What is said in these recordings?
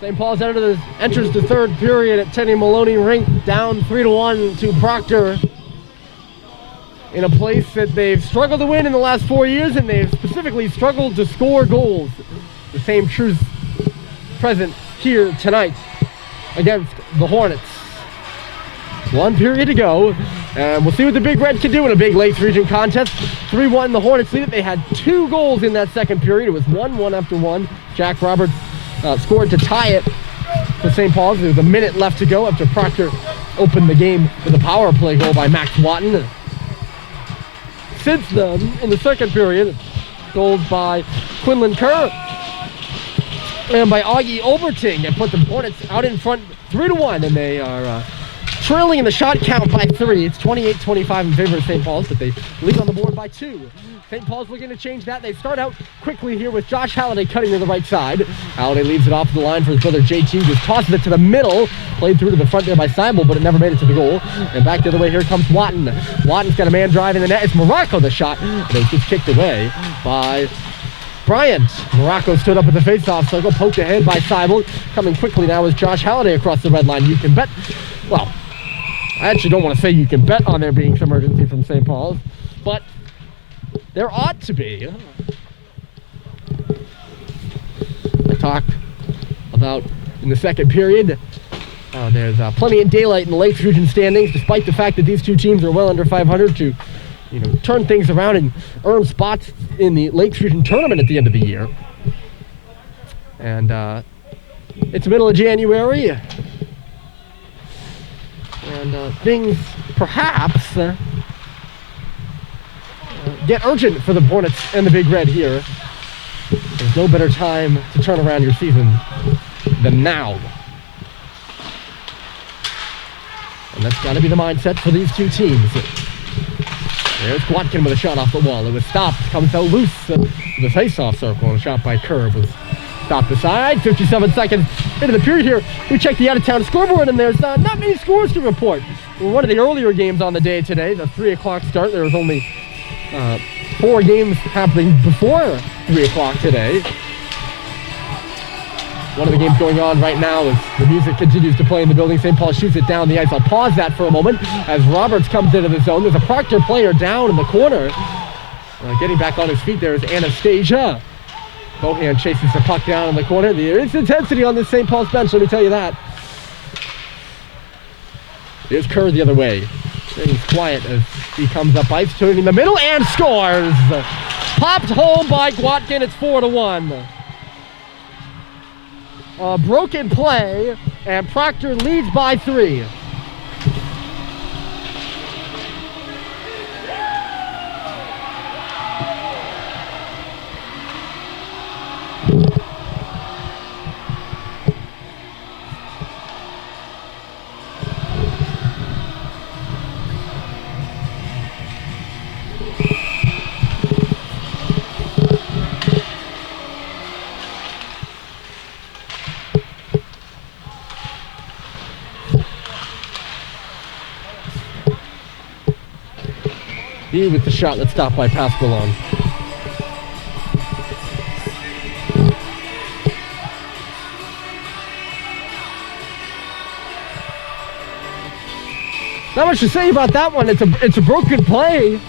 St. Paul's enters the third period at Teddy Maloney Rink, down 3-1 to Proctor, in a place that they've struggled to win in the last 4 years, and they've specifically struggled to score goals. The same truth present here tonight against the Hornets. 1 period to go, and we'll see what the Big Red can do in a big Lakes Region contest. 3-1, the Hornets lead it. They had 2 goals in that second period. It was 1-1 after 1. Jack Roberts scored to tie it for St. Paul's. There was a minute left to go after Proctor opened the game with a power play goal by Max Watton. Since then, in the second period, goals by Quinlan Kerr and by Augie Oberting that put the Hornets out in front 3-1, and they are trailing in the shot count by 3. It's 28-25 in favor of St. Paul's, but they lead on the board by 2. St. Paul's looking to change that. They start out quickly here with Josh Halliday cutting to the right side. Halliday leaves it off the line for his brother JT, just tosses it to the middle. Played through to the front there by Seibel, but it never made it to the goal. And back the other way, here comes Watton. Watton's got a man driving the net. It's Morocco the shot, and it was just kicked away by Bryant. Morocco stood up at the face-off circle, poked ahead by Seibel. Coming quickly now is Josh Halliday across the red line. You can bet, well, I actually don't want to say you can bet on there being some urgency from St. Paul's, but there ought to be. I talked about in the second period, there's plenty of daylight in the Lakes Region standings, despite the fact that these two teams are well under 500 to, turn things around and earn spots in the Lakes Region tournament at the end of the year. And it's the middle of January, and things perhaps get urgent for the Hornets and the Big Red here. There's no better time to turn around your season than now. And that's got to be the mindset for these two teams. There's Watkin with a shot off the wall. It was stopped, comes out loose to the face-off circle, and a shot by Kerr was stopped aside. 57 seconds into the period here. We check the out-of-town scoreboard, and there's not many scores to report. One of the earlier games on the day today, the 3 o'clock start, there was only 4 games happening before 3 o'clock today. One of the games going on right now as the music continues to play in the building. St. Paul shoots it down the ice. I'll pause that for a moment as Roberts comes into the zone. There's a Proctor player down in the corner. Getting back on his feet there is Anastasia. Bohan chases the puck down in the corner. There is intensity on this St. Paul's bench, let me tell you that. Here's Kerr the other way. He's quiet as he comes up ice, turning in the middle and scores. Popped home by Gwatkin. It's 4-1. Broken play, and Proctor leads by 3. With the shot that's stopped by Pasqualone. Not much to say about that one. It's a broken play.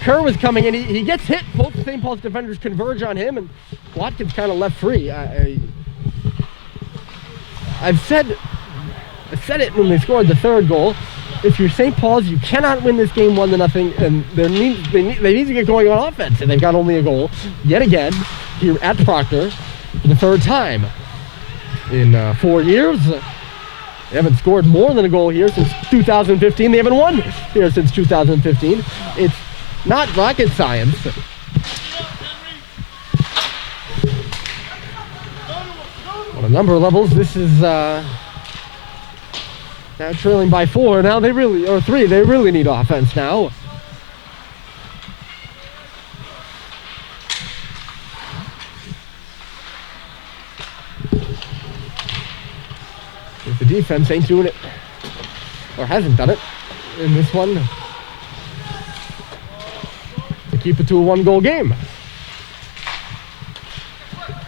Kerr was coming in. He gets hit. Both St. Paul's defenders converge on him, and Watkins kind of left free. I've said it when they scored the third goal. If you're St. Paul's, you cannot win this game 1-0, and they need to get going on offense, and they've got only a goal yet again here at Proctor for the third time in 4 years. They haven't scored more than a goal here since 2015. They haven't won here since 2015. It's not rocket science. On a number of levels, this is now trailing by 4. Now they really, or 3, they really need offense now. If the defense ain't doing it, or hasn't done it in this one, to keep it to a 1-goal game.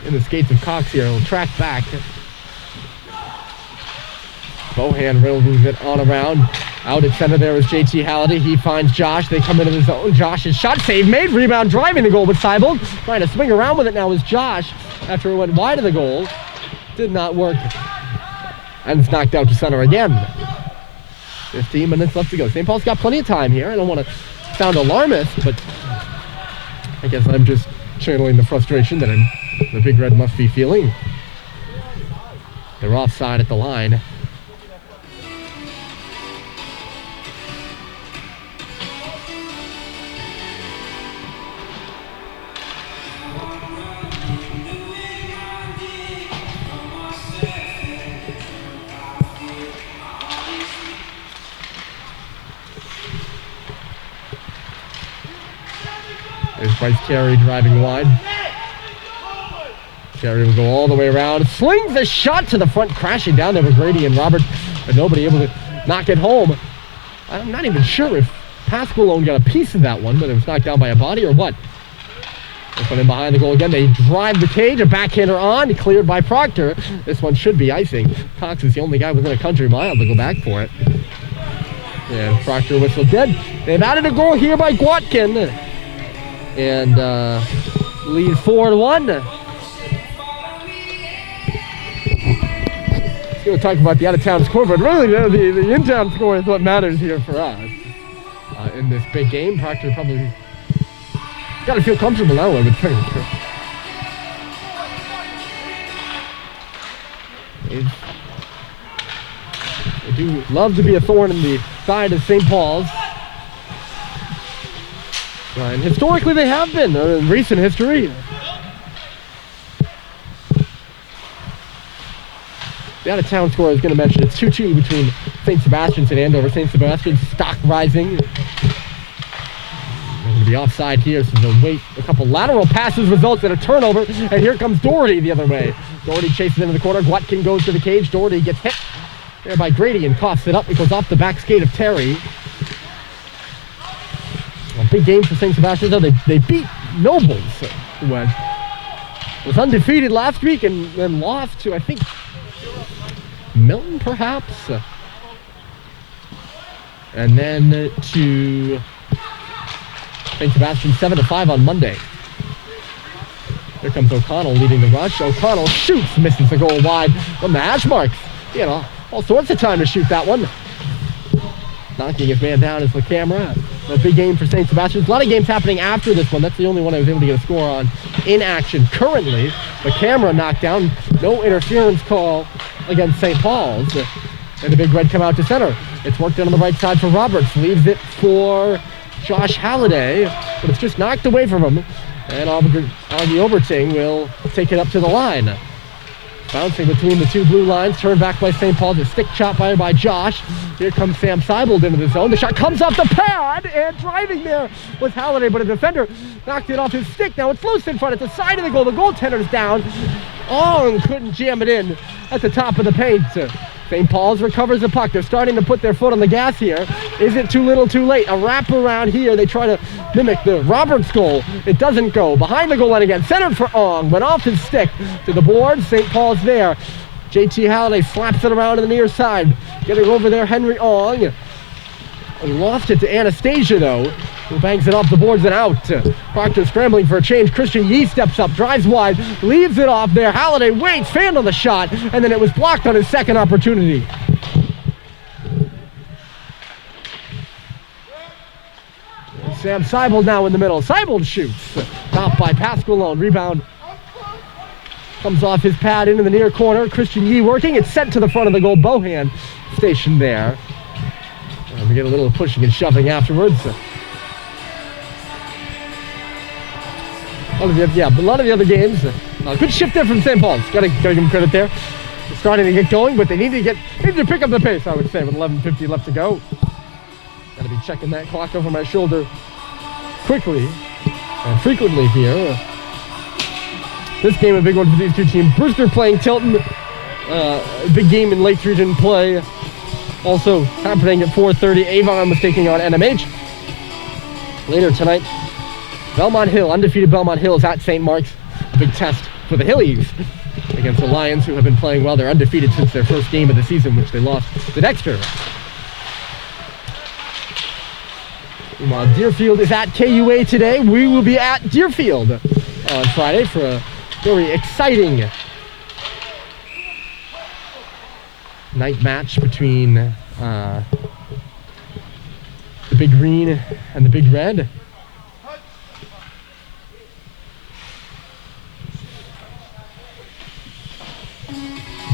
In the skates of Cox here, he'll track back. Bohan rolls it on around. Out at center there is JT Halliday. He finds Josh. They come into the zone. Josh's shot save made. Rebound driving the goal with Seibold. Trying to swing around with it now is Josh after it went wide of the goal. Did not work. And it's knocked out to center again. 15 minutes left to go. St. Paul's got plenty of time here. I don't want to sound alarmist, but I guess I'm just channeling the frustration that the Big Red must be feeling. They're offside at the line. There's Bryce Carey driving wide. Carey will go all the way around. Slings the shot to the front, crashing down there with Grady and Robert, but nobody able to knock it home. I'm not even sure if Pasqualone got a piece of that one, but it was knocked down by a body or what. This one in behind the goal again. They drive the cage. A backhander on, cleared by Proctor. This one should be icing. Cox is the only guy within a country mile to go back for it. And Proctor whistled dead. They've added a goal here by Gwatkin. And lead 4-1. Let's go talk about the out-of-town score, but really the in-town score is what matters here for us. In this big game, Proctor probably got to feel comfortable now, I would think. They do love to be a thorn in the side of St. Paul's. And historically they have been, in recent history. The out-of-town score I was going to mention, it's 2-2 between St. Sebastian's and Andover. St. Sebastian's stock rising. They're going to be offside here, so they'll wait. A couple lateral passes results in a turnover, and here comes Doherty the other way. Doherty chases into the corner. Gwatkin goes to the cage. Doherty gets hit there by Grady and coughs it up. It goes off the back skate of Terry. A big game for St. Sebastian, though. They beat Nobles, who was undefeated last week and then lost to, I think, Milton, perhaps. And then to St. Sebastian 7-5 on Monday. Here comes O'Connell leading the rush. O'Connell shoots, misses the goal wide from the hash marks. You know, all sorts of time to shoot that one. Knocking his man down is the camera. A big game for St. Sebastian. A lot of games happening after this one. That's the only one I was able to get a score on in action currently. The camera knocked down. No interference call against St. Paul's. And the Big Red come out to center. It's worked in on the right side for Roberts. Leaves it for Josh Halliday. But it's just knocked away from him. And Augie Oberting will take it up to the line. Bouncing between the two blue lines, turned back by St. Paul's. A stick shot by Josh. Here comes Sam Seibold into the zone. The shot comes off the pad, and driving there was Halliday, but a defender knocked it off his stick. Now it's loose in front at the side of the goal. The goaltender's down. Oh, and couldn't jam it in at the top of the paint. St. Paul's recovers the puck. They're starting to put their foot on the gas here. Is it too little, too late? A wraparound here. They try to mimic the Roberts goal. It doesn't go. Behind the goal line again. Centered for Ong. Went off his stick to the board. St. Paul's there. JT Halliday slaps it around to the near side. Getting over there, Henry Ong. He lost it to Anastasia, though, who bangs it off the boards and out. Proctor scrambling for a change. Christian Yee steps up, drives wide, leaves it off there. Halliday waits, fanned on the shot, and then it was blocked on his second opportunity. Sam Seibold now in the middle. Seibold shoots. Stopped by Pasqualone. Rebound comes off his pad into the near corner. Christian Yee working. It's sent to the front of the goal. Bohan stationed there. And we get a little pushing and shoving afterwards. A lot of the other games. Good shift there from St. Paul's. Gotta give them credit there. They're starting to get going, but they need to pick up the pace, I would say, with 11:50 left to go. Gotta be checking that clock over my shoulder quickly and frequently here. This game, a big one for these two teams. Brewster playing Tilton. Big game in Lake Region play. Also happening at 4:30. Avon was taking on NMH. Later tonight, Belmont Hill, undefeated Belmont Hill is at St. Mark's. A big test for the Hillies against the Lions, who have been playing well. They're undefeated since their first game of the season, which they lost to Dexter. Meanwhile, Deerfield is at KUA today. We will be at Deerfield on Friday for a very exciting night match between the Big Green and the Big Red.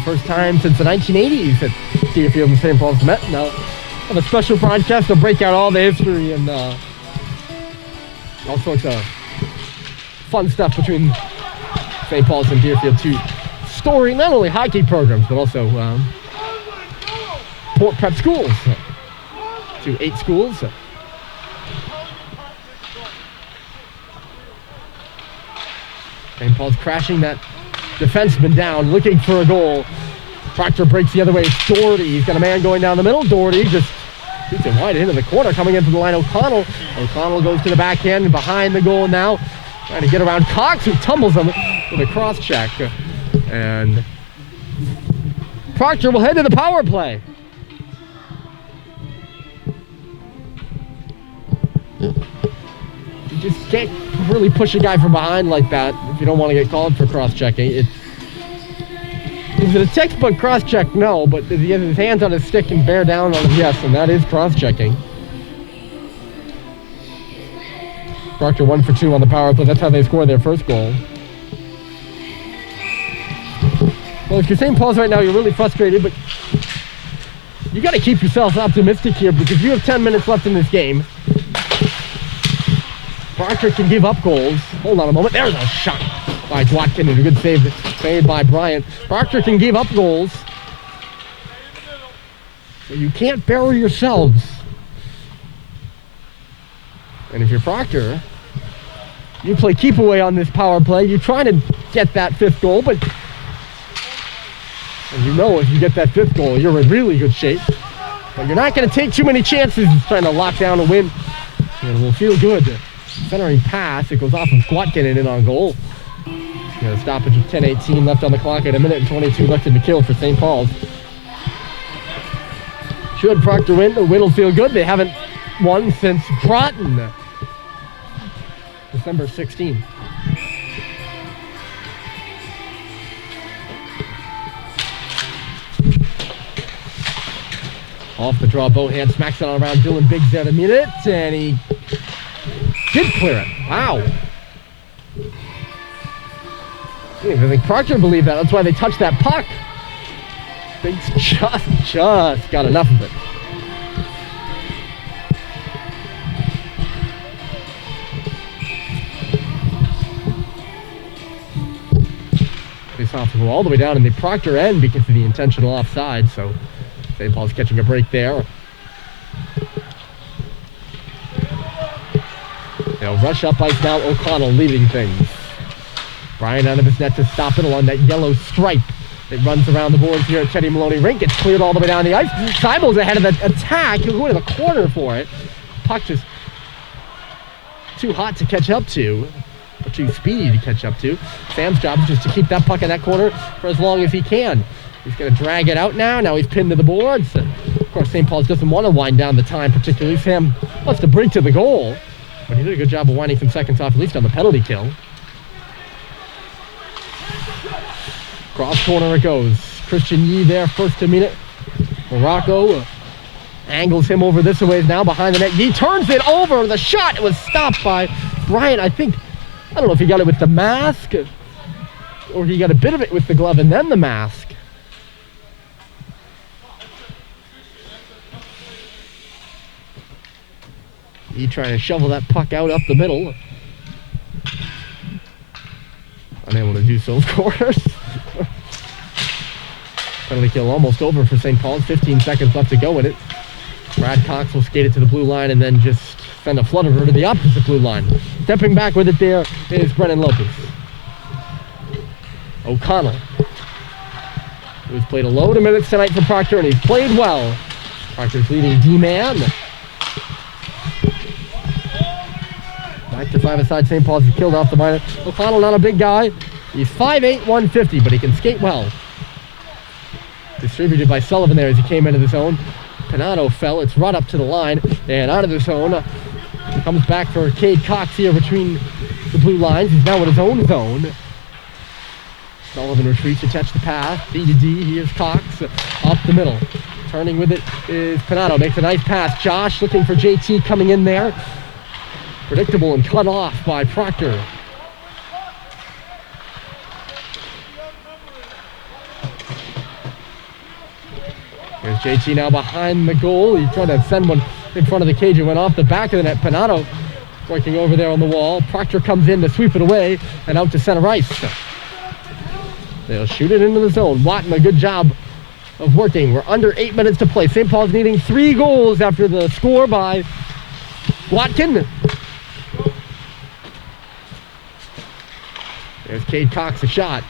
First time since the 1980s that Deerfield and St. Paul's met. Now, have a special broadcast to break out all the history and all sorts of fun stuff between St. Paul's and Deerfield, two storied not only hockey programs but also Port Prep schools, to 8 schools. St. Paul's crashing that defenseman down, looking for a goal. Proctor breaks the other way. It's Doherty. He's got a man going down the middle. Doherty just shoots it wide into the corner, coming into the line. O'Connell. O'Connell goes to the backhand and behind the goal now, trying to get around Cox, who tumbles him with a cross check. And Proctor will head to the power play. You just can't really push a guy from behind like that if you don't want to get called for cross-checking. Is it a textbook cross-check? No, but if he has his hands on his stick and bear down on him, yes, and that is cross-checking. Proctor 1 for 2 on the power play. That's how they scored their first goal. Well, if you're St. Paul's right now, you're really frustrated, but you got to keep yourself optimistic here because you have 10 minutes left in this game. Proctor can give up goals. Hold on a moment. There's a shot by Watkin and a good save by Bryant. Proctor can give up goals. So you can't bury yourselves. And if you're Proctor, you play keep away on this power play. You're trying to get that 5th goal, but and you know if you get that 5th goal, you're in really good shape. But you're not going to take too many chances trying to lock down a win. And it will feel good. Centering pass, it goes off of Watkin and in on goal. A stoppage of 10:18 left on the clock at 1:22 left in the kill for St. Paul's. Should Proctor win, the win will feel good. They haven't won since Broughton, December 16. Off the draw, Bohan smacks it all around. Dylan Biggs there to meet it, and he did clear it. Wow. I think Proctor believed that. That's why they touched that puck. Biggs just got enough of it. Face off to go all the way down in the Proctor end because of the intentional offside. So St. Paul's catching a break there. They'll rush up ice now. O'Connell leading things. Bryant out of his net to stop it along that yellow stripe that runs around the boards here at Teddy Maloney Rink. Gets cleared all the way down the ice. Seibel's ahead of the attack. He'll go to the corner for it. Puck just too hot to catch up to. Or too speedy to catch up to. Sam's job is just to keep that puck in that corner for as long as he can. He's going to drag it out now. Now he's pinned to the boards. And of course, St. Paul's doesn't want to wind down the time particularly. Sam wants to break to the goal. But he did a good job of winding some seconds off, at least on the penalty kill. Cross corner it goes. Christian Yee there, first to meet it. Morocco angles him over this way now behind the net. Yee turns it over. The shot, it was stopped by Bryant. I don't know if he got it with the mask or he got a bit of it with the glove and then the mask. Yee trying to shovel that puck out up the middle. Unable to do so, of course. Penalty kill almost over for St. Paul's. 15 seconds left to go in it. Brad Cox will skate it to the blue line and then just send a flutter to the opposite blue line. Stepping back with it there is Brennan Lopez. O'Connell, who's played a load of minutes tonight for Proctor, and he's played well. Proctor's leading D-man. Back to 5 aside. St. Paul's is killed off the minor. O'Connell, not a big guy. He's 5'8", 150, but he can skate well. Distributed by Sullivan there as he came into the zone. Panato fell. It's right up to the line and out of the zone. Comes back for Cade Cox here between the blue lines. He's now in his own zone. Sullivan retreats to catch the pass. D to D. Here's Cox up the middle. Turning with it is Panato. Makes a nice pass. Josh looking for JT coming in there. Predictable and cut off by Proctor. Here's JT now behind the goal. He tried to send one in front of the cage. It went off the back of the net. Panato working over there on the wall. Proctor comes in to sweep it away and out to center ice. They'll shoot it into the zone. Watton, a good job of working. We're under 8 minutes to play. St. Paul's needing 3 goals after the score by Watkin. There's Cade Cox, a shot.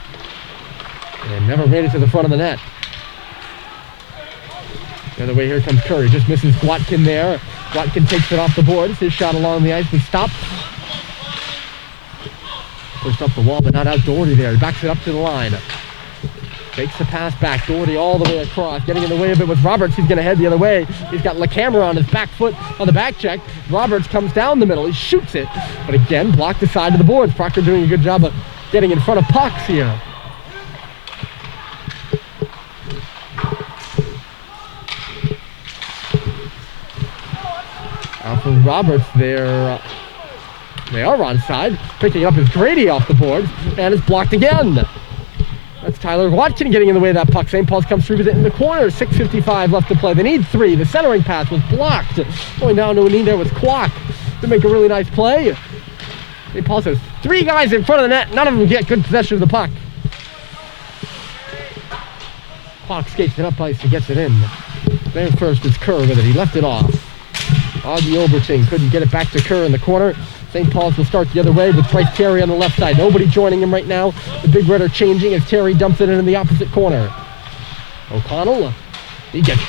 And never made it to the front of the net. The other way, here comes Curry. Just misses Watkin there. Watkin takes it off the boards. His shot along the ice, but stopped. Pushed up the wall, but not out Doherty there. He backs it up to the line. Takes the pass back. Doherty all the way across. Getting in the way of it with Roberts. He's going to head the other way. He's got LaCamera on his back foot on the back check. Roberts comes down the middle. He shoots it. But again, blocked the side of the boards. Proctor doing a good job of getting in front of pucks here. For Roberts there, they are onside. Picking up his Grady off the boards, and it's blocked again. That's Tyler Watkin getting in the way of that puck. St. Paul's comes through with it in the corner. 6:55 left to play. They need 3. The centering pass was blocked. Going down to a knee there with Kwok to make a really nice play. St. Paul has 3 guys in front of the net. None of them get good possession of the puck. Kwok skates it up ice and gets it in. There first is Kerr with it. He left it off. Augie Oberting couldn't get it back to Kerr in the corner. St. Paul's will start the other way with Bryce Terry on the left side. Nobody joining him right now. The Big Red are changing as Terry dumps it in the opposite corner. O'Connell, he gets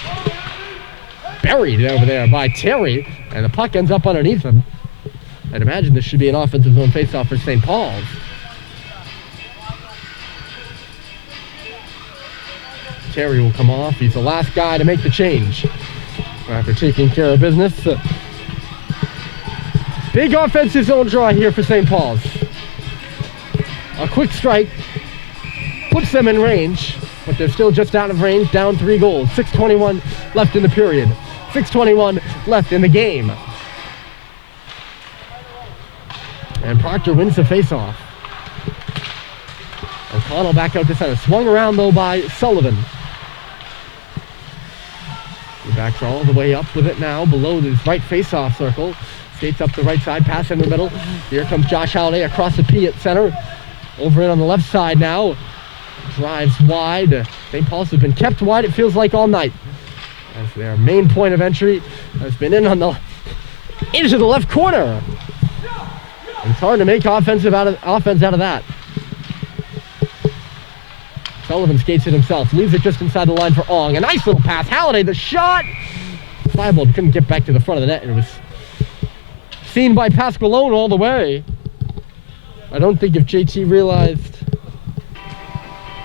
buried over there by Terry, and the puck ends up underneath him. I'd imagine this should be an offensive zone faceoff for St. Paul's. Terry will come off. He's the last guy to make the change. After taking care of business. Big offensive zone draw here for St. Paul's. A quick strike puts them in range, but they're still just out of range, down 3 goals. 6:21 left in the period. 6:21 left in the game. And Proctor wins the faceoff. O'Connell back out to center. Swung around though by Sullivan. He backs all the way up with it now, below his right face-off circle. Skates up the right side, pass in the middle. Here comes Josh Halliday across the P at center. Over in on the left side now. Drives wide. St. Paul's has been kept wide, it feels like, all night. As their main point of entry has been in on the into the left corner. And it's hard to make offense out of that. Sullivan skates it himself, leaves it just inside the line for Ong. A nice little pass. Halliday, the shot! Seibold couldn't get back to the front of the net, and it was seen by Pasqualone all the way. I don't think if JT realized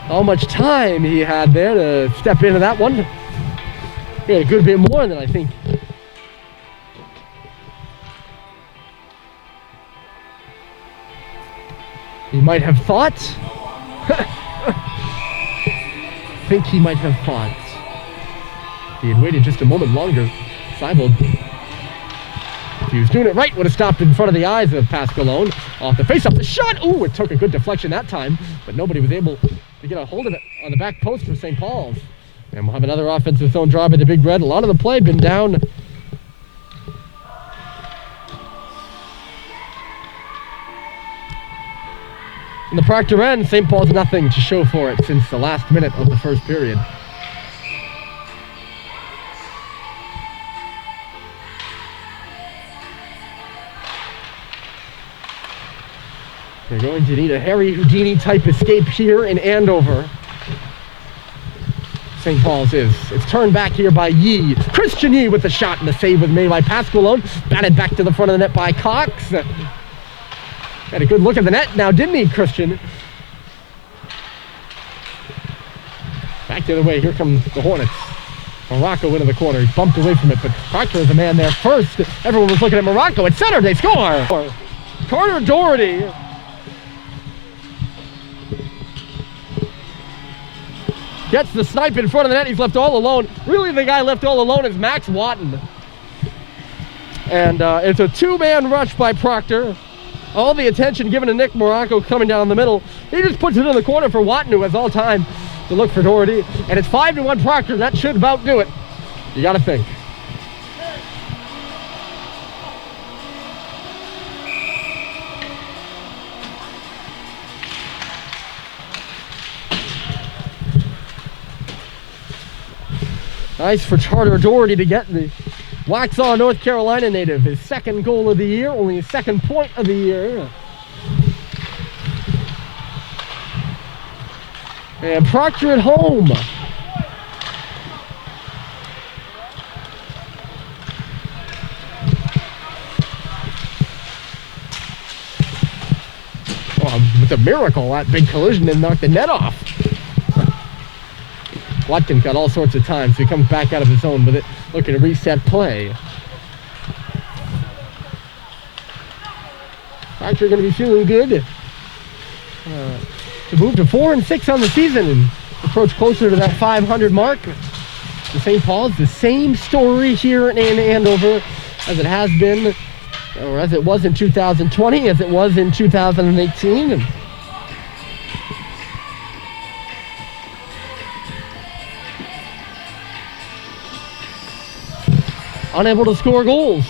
how much time he had there to step into that one. He had a good bit more than I think he might have thought. I think he might have thought. If he had waited just a moment longer, Seibold, if he was doing it right, would have stopped in front of the eyes of Pasqualone. Off the face-off, the shot! Ooh, it took a good deflection that time, but nobody was able to get a hold of it on the back post for St. Paul's. And we'll have another offensive zone draw by the Big Red. A lot of the play been down. In the Proctor end, St. Paul's nothing to show for it since the last minute of the first period. They're going to need a Harry Houdini type escape here in Andover. St. Paul's is. It's turned back here by Yee. Christian Yee with the shot and the save was made by Pasqualone. Batted back to the front of the net by Cox. Had a good look at the net now, didn't he, Christian? Back the other way. Here come the Hornets. Morocco into the corner. He bumped away from it, but Proctor is the man there first. Everyone was looking at Morocco. At center, they score! Carter Doherty. Gets the snipe in front of the net. He's left all alone. Really, the guy left all alone is Max Watton. And it's a two-man rush by Proctor. All the attention given to Nick Morocco coming down the middle. He just puts it in the corner for Watton, who has all time to look for Doherty. And it's 5-1 Proctor. That should about do it. You got to think. Nice for Carter Doherty to get the Waxhaw, North Carolina native. His second goal of the year, only his second point of the year. And Proctor at home. Oh, it's a miracle that big collision didn't knock the net off. Watkins got all sorts of time, so he comes back out of his zone with it, looking to reset play. Proctor going to be feeling good to move to 4-6 on the season and approach closer to that 500 mark. The St. Paul's, the same story here in Andover as it has been, or as it was in 2020, as it was in 2018. Unable to score goals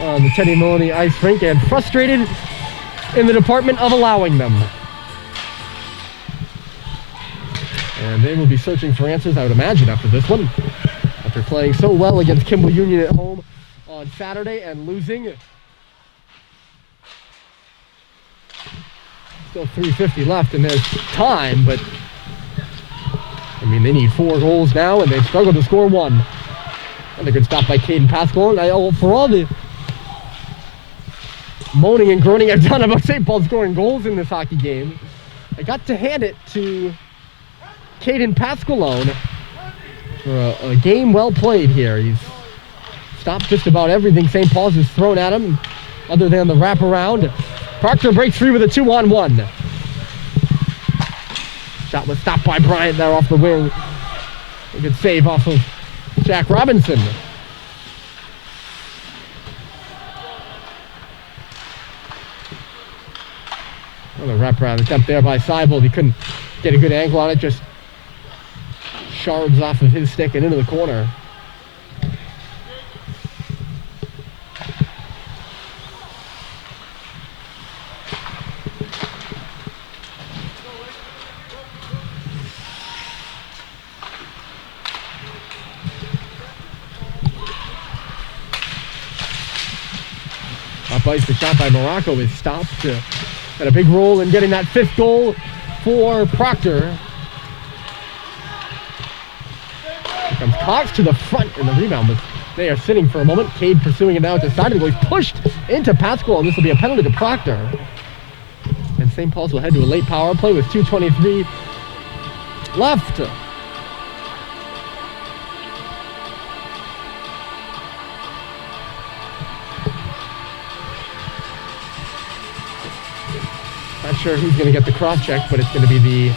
on the Teddy Maloney ice rink and frustrated in the department of allowing them. And they will be searching for answers, I would imagine, after this one. After playing so well against Kimball Union at home on Saturday and losing. Still 3:50 left and there's time, but I mean, they need 4 goals now and they've struggled to score 1. And a good stop by Caden Pascal. And for all the moaning and groaning I've done about St. Paul scoring goals in this hockey game, I got to hand it to Caden Pascalone for a game well played here. He's stopped just about everything St. Paul's has thrown at him, other than the wraparound. Proctor breaks free with a 2-on-1. Shot was stopped by Bryant there off the wing. A good save off of Jack Robinson. Another wraparound attempt there by Seibold. He couldn't get a good angle on it, just shards off of his stick and into the corner. Up ice, the shot by Morocco is stopped. Got a big role in getting that 5th goal for Proctor. Here comes Cox to the front, and the rebound was there sitting for a moment. Cade pursuing it now to the side of the goal. He's pushed into Pascal, and this will be a penalty to Proctor. And St. Paul's will head to a late power play with 2:23 left. Not sure who's going to get the cross check, but it's going to be the,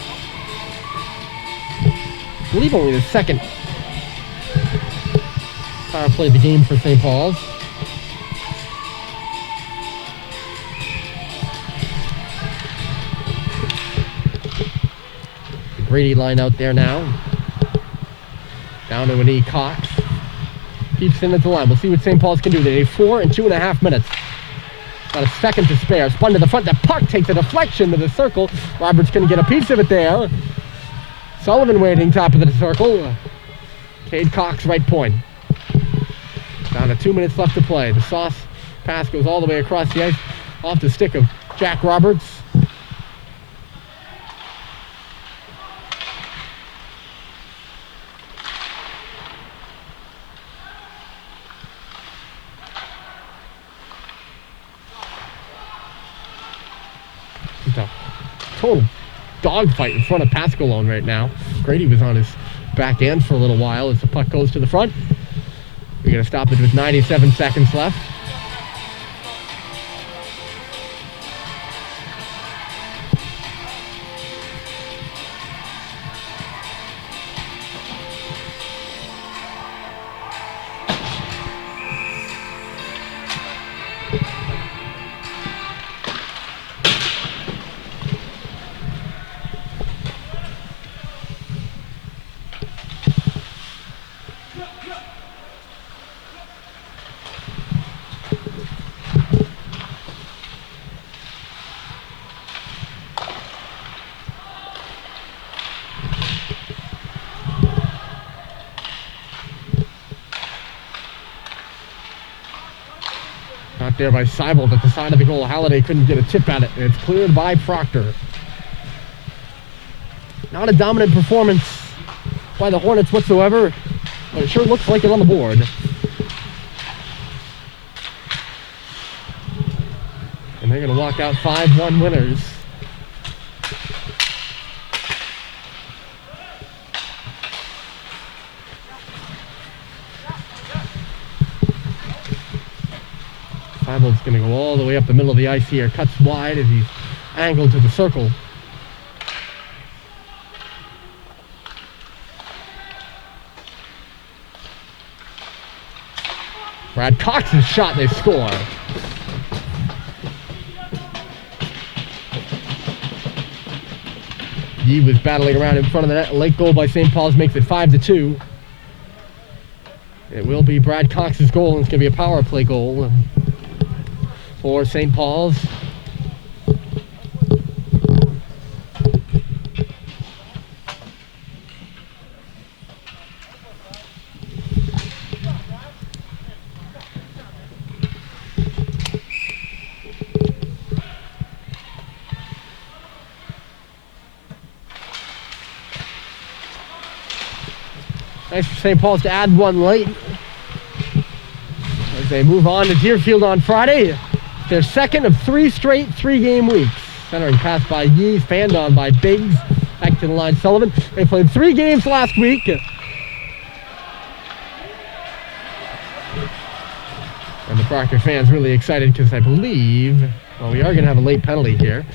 I believe, only the second power play of the game for St. Paul's. The Grady line out there now. Down to an E. Cox. Keeps in at the line. We'll see what St. Paul's can do. They need 4 and 2.5 minutes. About a second to spare. Spun to the front. The puck takes a deflection to the circle. Roberts going to get a piece of it there. Sullivan waiting top of the circle. Cade Cox, right point. Down to 2 minutes left to play. The sauce pass goes all the way across the ice off the stick of Jack Roberts. Total dogfight in front of Pascalone right now. Grady was on his back end for a little while as the puck goes to the front. We're going to stop it with 97 seconds left. Not there by Seibel at the side of the goal. Halliday couldn't get a tip at it, and it's cleared by Proctor. Not a dominant performance by the Hornets whatsoever, but it sure looks like it on the board. And they're going to walk out 5-1 winners. Seibel's going to go all the way up the middle of the ice here. Cuts wide as he's angled to the circle. Brad Cox's shot, they score. Yee was battling around in front of the net. A late goal by St. Paul's makes it 5-2. It will be Brad Cox's goal, and it's going to be a power play goal for St. Paul's. Nice for St. Paul's to add one late as they move on to Deerfield on Friday. Their second of 3 straight 3-game weeks. Centering pass by Yee, fanned on by Biggs. Back to the line, Sullivan. They played 3 games last week. And the Proctor fans really excited because I believe, well, we are going to have a late penalty here.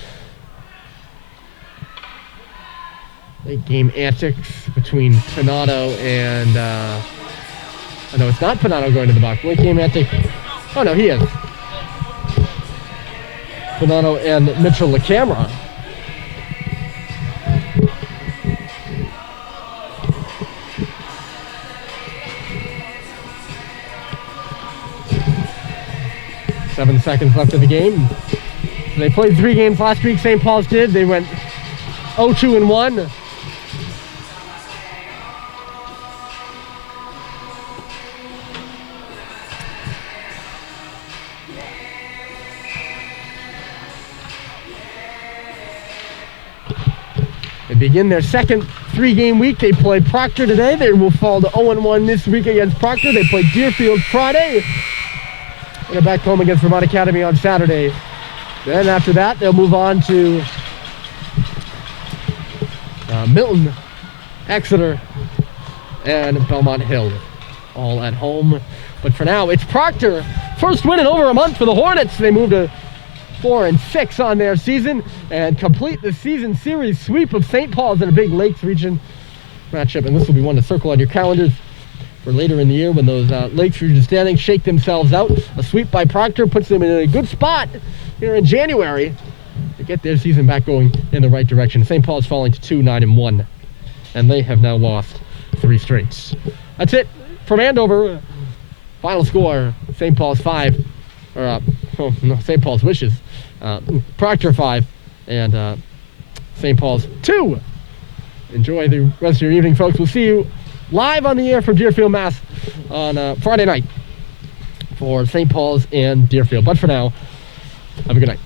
Late game antics between Panato and, oh no, it's not Panato going to the box. Late game antics, oh no, he is. Panato and Mitchell LaCamera. Seven seconds left of the game. They played 3 games last week, St. Paul's did. They went 0-2-1. They begin their second 3-game week. They play Proctor today. They will fall to 0-1 this week against Proctor. They play Deerfield Friday. They're back home against Vermont Academy on Saturday. Then after that, they'll move on to Milton, Exeter, and Belmont Hill. All at home. But for now, it's Proctor. First win in over a month for the Hornets. They move to 4-6 on their season and complete the season series sweep of St. Paul's in a big Lakes region matchup. And this will be one to circle on your calendars for later in the year when those Lakes region standings shake themselves out. A sweep by Proctor puts them in a good spot here in January to get their season back going in the right direction. St. Paul's falling to 2-9-1, and they have now lost 3 straights. That's it from Andover. Final score: St. Paul's 5, or St. Paul's wishes. Proctor 5 and St. Paul's 2. Enjoy the rest of your evening, folks. We'll see you live on the air from Deerfield, Mass on Friday night for St. Paul's and Deerfield. But for now, have a good night.